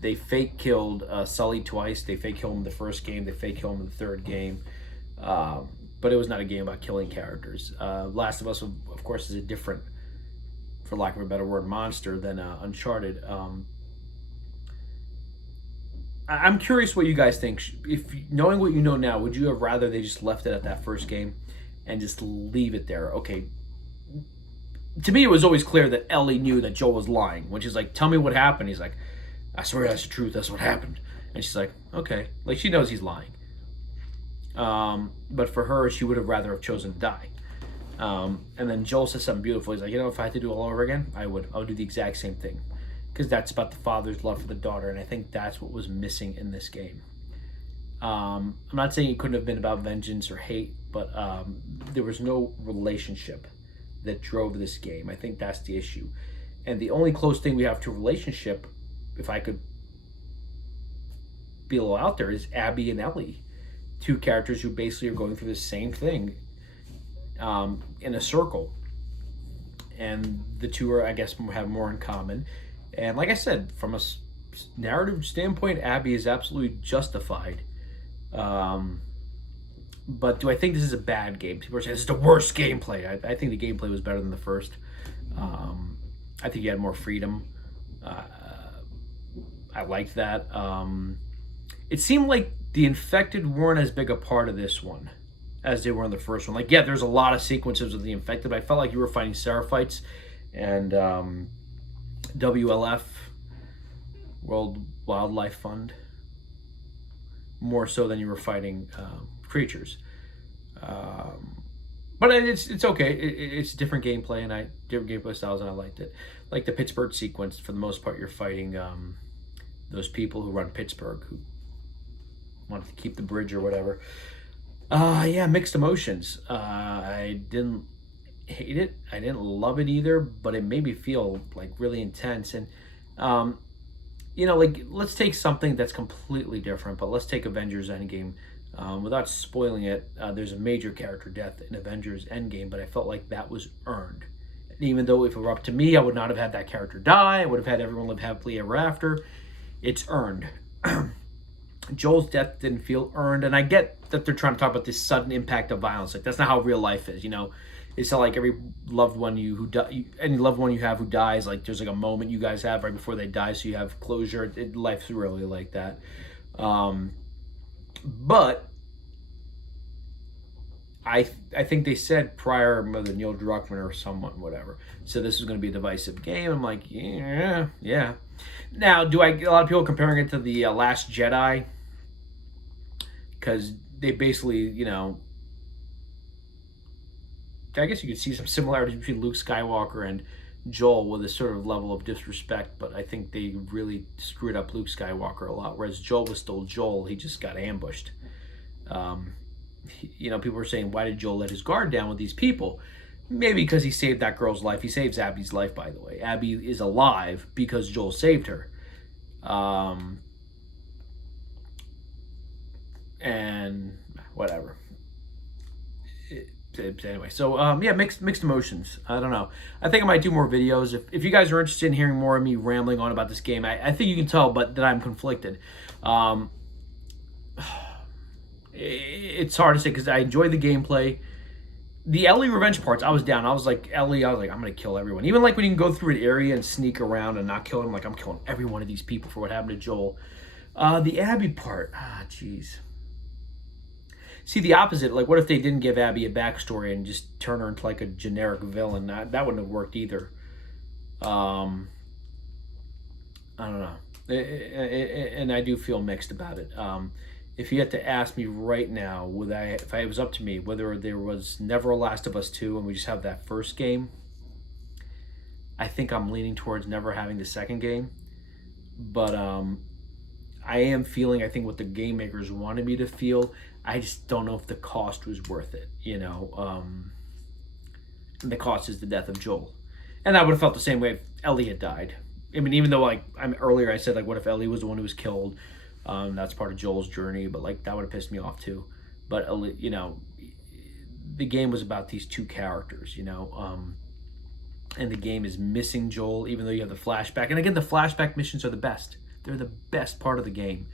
They fake killed Sully twice. They fake killed him in the first game. They fake killed him in the third game. But it was not a game about killing characters. Last of Us, of course, is a different, for lack of a better word, monster than Uncharted. I'm curious what you guys think. If knowing what you know now, would you have rather they just left it at that first game and just leave it there? Okay. To me, it was always clear that Ellie knew that Joel was lying. When she's like, tell me what happened. He's like, I swear that's the truth. That's what happened. And she's like, okay. Like, she knows he's lying. But for her, she would have rather have chosen to die. And then Joel says something beautiful. He's like, if I had to do it all over again, I would do the exact same thing. Because that's about the father's love for the daughter. And I think that's what was missing in this game. I'm not saying it couldn't have been about vengeance or hate, but there was no relationship that drove this game. I think that's the issue. And the only close thing we have to a relationship, if I could be a little out there, is Abby and Ellie. Two characters who basically are going through the same thing in a circle. And the two are, I guess, have more in common. And like I said, from a narrative standpoint, Abby is absolutely justified. But do I think this is a bad game? People are saying this is the worst gameplay. I think the gameplay was better than the first. I think you had more freedom. I liked that. It seemed like the infected weren't as big a part of this one as they were in the first one. Like, yeah, there's a lot of sequences of the infected, but I felt like you were fighting Seraphites and WLF, World Wildlife Fund, more so than you were fighting creatures. But it's okay. It's different gameplay, and different gameplay styles, and I liked it. Like the Pittsburgh sequence, for the most part, you're fighting those people who run Pittsburgh, who wanted to keep the bridge or whatever. Yeah, mixed emotions. I didn't hate it. I didn't love it either, but it made me feel like really intense. And like, let's take something that's completely different, but let's take Avengers Endgame. Without spoiling it, there's a major character death in Avengers Endgame, but I felt like that was earned. And even though if it were up to me, I would not have had that character die. I would have had everyone live happily ever after. It's earned. Joel's death didn't feel earned, and I get that they're trying to talk about this sudden impact of violence. Like that's not how real life is, you know. It's not like every loved one any loved one you have who dies, like there's like a moment you guys have right before they die, so you have closure. Life's really like that. But I think they said prior, whether Neil Druckmann or someone, whatever, so this is going to be a divisive game. I'm like, yeah. Now, do I get a lot of people comparing it to the Last Jedi? Because they basically, you know, I guess you could see some similarities between Luke Skywalker and Joel with a sort of level of disrespect, but I think they really screwed up Luke Skywalker a lot. Whereas Joel was still Joel, he just got ambushed. You know, people were saying, why did Joel let his guard down with these people? Maybe because he saved that girl's life. He saves Abby's life, by the way. Abby is alive because Joel saved her. And whatever. Anyway, so yeah, mixed emotions. I don't know. I think I might do more videos. If you guys are interested in hearing more of me rambling on about this game, I think you can tell, but that I'm conflicted. It's hard to say because I enjoy the gameplay. The Ellie revenge parts, I was down. I was like, Ellie, I'm gonna kill everyone. Even like when you can go through an area and sneak around and not kill them, like I'm killing every one of these people for what happened to Joel. The Abby part, jeez. See, the opposite, like what if they didn't give Abby a backstory and just turn her into like a generic villain? That wouldn't have worked either. I don't know. And I do feel mixed about it. If you had to ask me right now, if it was up to me, whether there was never a Last of Us 2 and we just have that first game, I think I'm leaning towards never having the second game. But I am feeling, I think, what the game makers wanted me to feel. I just don't know if the cost was worth it, you know. The cost is the death of Joel. And I would have felt the same way if Ellie had died. I mean, even though, like, earlier I said, like, what if Ellie was the one who was killed? That's part of Joel's journey, but, like, that would have pissed me off, too. But, you know, the game was about these two characters, you know. And the game is missing Joel, even though you have the flashback. And, again, the flashback missions are the best. They're the best part of the game.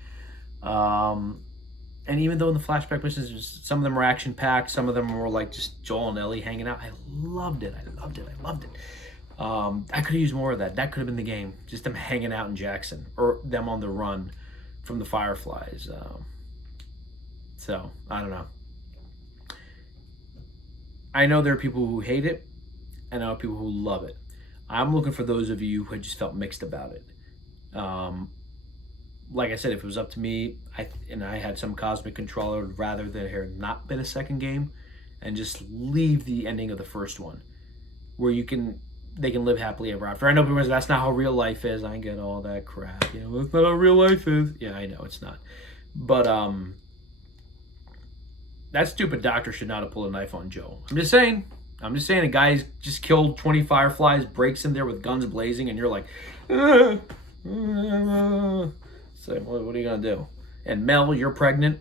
And even though in the flashback missions, some of them were action-packed, some of them were like just Joel and Ellie hanging out. I loved it. I could have used more of that. That could have been the game. Just them hanging out in Jackson. Or them on the run from the Fireflies. So, I don't know. I know there are people who hate it. I know people who love it. I'm looking for those of you who just felt mixed about it. Like I said, if it was up to me, I had some cosmic control, I would rather there had not been a second game and just leave the ending of the first one where they can live happily ever after. I know people say that's not how real life is. I get all that crap. You know, that's not how real life is. Yeah, I know it's not. But that stupid doctor should not have pulled a knife on Joe. I'm just saying a guy just killed 20 Fireflies, breaks in there with guns blazing, and you're like, so what are you gonna do? And Mel, you're pregnant,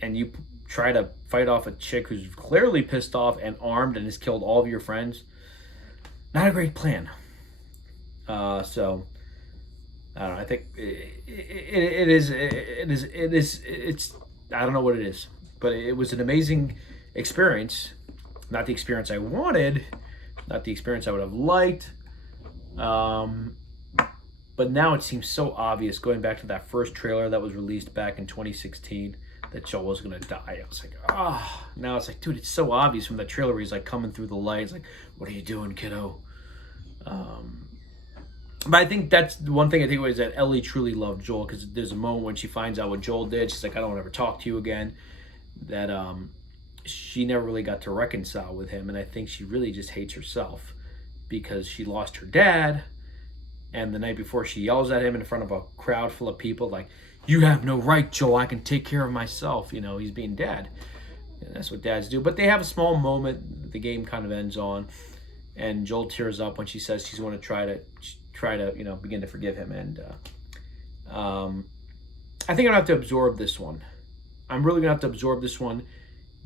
and you try to fight off a chick who's clearly pissed off and armed and has killed all of your friends. Not a great plan. So I don't know. I think it is. It's. I don't know what it is, but it was an amazing experience. Not the experience I wanted. Not the experience I would have liked. But now it seems so obvious, going back to that first trailer that was released back in 2016, that Joel was going to die. I was like, now it's like, dude, it's so obvious from that trailer where he's like coming through the lights, like, what are you doing, kiddo? But I think that's one thing I think was that Ellie truly loved Joel, because there's a moment when she finds out what Joel did. She's like, I don't want to ever talk to you again. That she never really got to reconcile with him. And I think she really just hates herself because she lost her dad. And the night before, she yells at him in front of a crowd full of people, like, you have no right, Joel. I can take care of myself. You know, he's being dad. And that's what dads do. But they have a small moment that the game kind of ends on. And Joel tears up when she says she's going to try to, you know, begin to forgive him. And I think I'm going to have to absorb this one. I'm really going to have to absorb this one,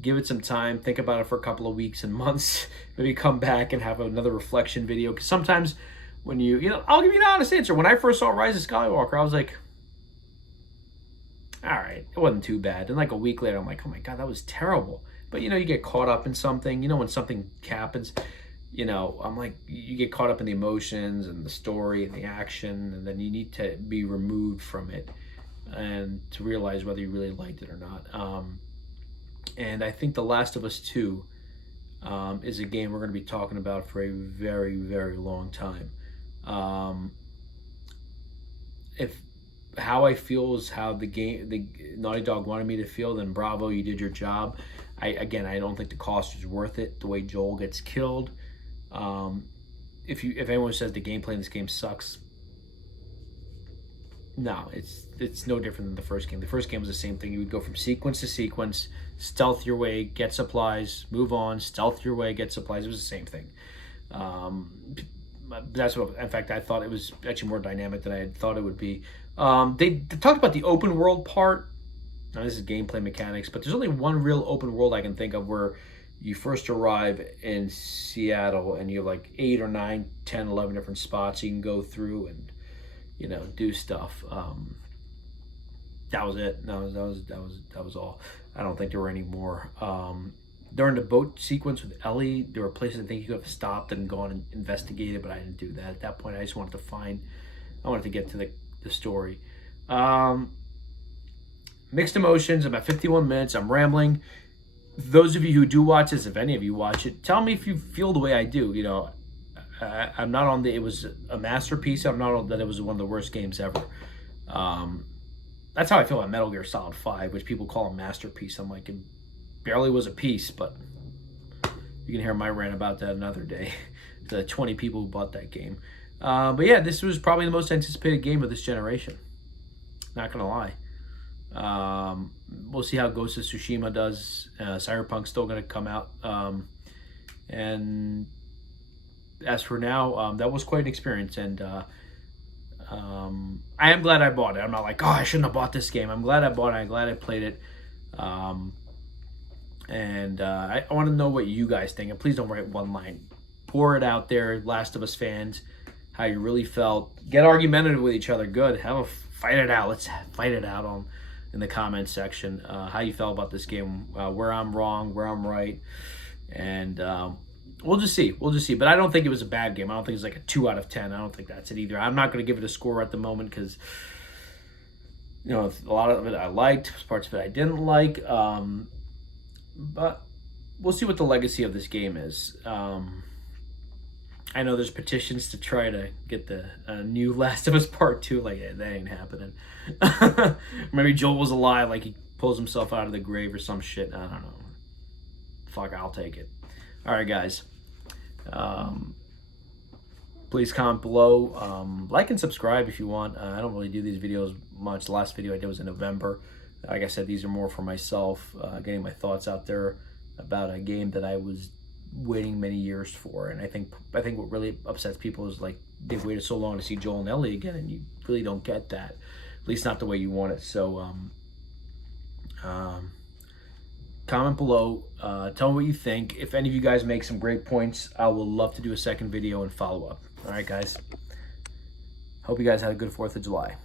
give it some time, think about it for a couple of weeks and months, maybe come back and have another reflection video. Because sometimes when you know, I'll give you an honest answer. When I first saw Rise of Skywalker, I was like, all right, it wasn't too bad. And like a week later, I'm like, oh my God, that was terrible. But, you know, you get caught up in something, you know, when something happens, you know, I'm like, you get caught up in the emotions and the story and the action, and then you need to be removed from it and to realize whether you really liked it or not. And I think The Last of Us 2 is a game we're going to be talking about for a very, very long time. If how I feel is how the Naughty Dog wanted me to feel, then bravo, you did your job. I don't think the cost is worth it. The way Joel gets killed. If anyone says the gameplay in this game sucks, no, it's no different than the first game. The first game was the same thing. You would go from sequence to sequence, stealth your way, get supplies, move on, stealth your way, get supplies. It was the same thing. That's what, in fact, I thought it was actually more dynamic than I had thought it would be. They talked about the open world part. Now, this is gameplay mechanics, but there's only one real open world I can think of where you first arrive in Seattle and you have like 8 or 9, 10, 11 different spots you can go through and, you know, do stuff. That was it. No, that was all. I don't think there were any more. During the boat sequence with Ellie, there were places I think you could have stopped and gone and investigated, but I didn't do that. At that point, I just wanted to get to the story. Mixed emotions, about 51 minutes. I'm rambling. Those of you who do watch this, if any of you watch it, tell me if you feel the way I do. You know, I'm not on it was a masterpiece. I'm not on that it was one of the worst games ever. That's how I feel about Metal Gear Solid 5, which people call a masterpiece. I'm like, it barely was a piece, but you can hear my rant about that another day. The 20 people who bought that game. But yeah, this was probably the most anticipated game of this generation. Not gonna lie. We'll see how Ghost of Tsushima does. Cyberpunk's still gonna come out. And as for now, that was quite an experience, and I am glad I bought it. I'm not like, oh, I shouldn't have bought this game. I'm glad I bought it. I'm glad I played it. And I want to know what you guys think. And please don't write one line. Pour it out there, Last of Us fans, how you really felt. Get argumentative with each other. Good. Fight it out. Let's fight it out in the comments section. How you felt about this game. Where I'm wrong, where I'm right. And we'll just see. But I don't think it was a bad game. I don't think it's like a 2 out of 10. I don't think that's it either. I'm not going to give it a score at the moment because, you know, a lot of it I liked. Parts of it I didn't like. But we'll see what the legacy of this game is. I know there's petitions to try to get the new Last of Us Part 2. Like, that ain't happening. Maybe Joel was alive, like he pulls himself out of the grave or some shit. I don't know. Fuck, I'll take it. All right, guys. Please comment below. Like and subscribe if you want. I don't really do these videos much. The last video I did was in November. Like I said, these are more for myself, getting my thoughts out there about a game that I was waiting many years for. And I think what really upsets people is like they've waited so long to see Joel and Ellie again, and you really don't get that, at least not the way you want it. So comment below, tell me what you think. If any of you guys make some great points, I will love to do a second video and follow up. All right, guys, hope you guys had a good 4th of July.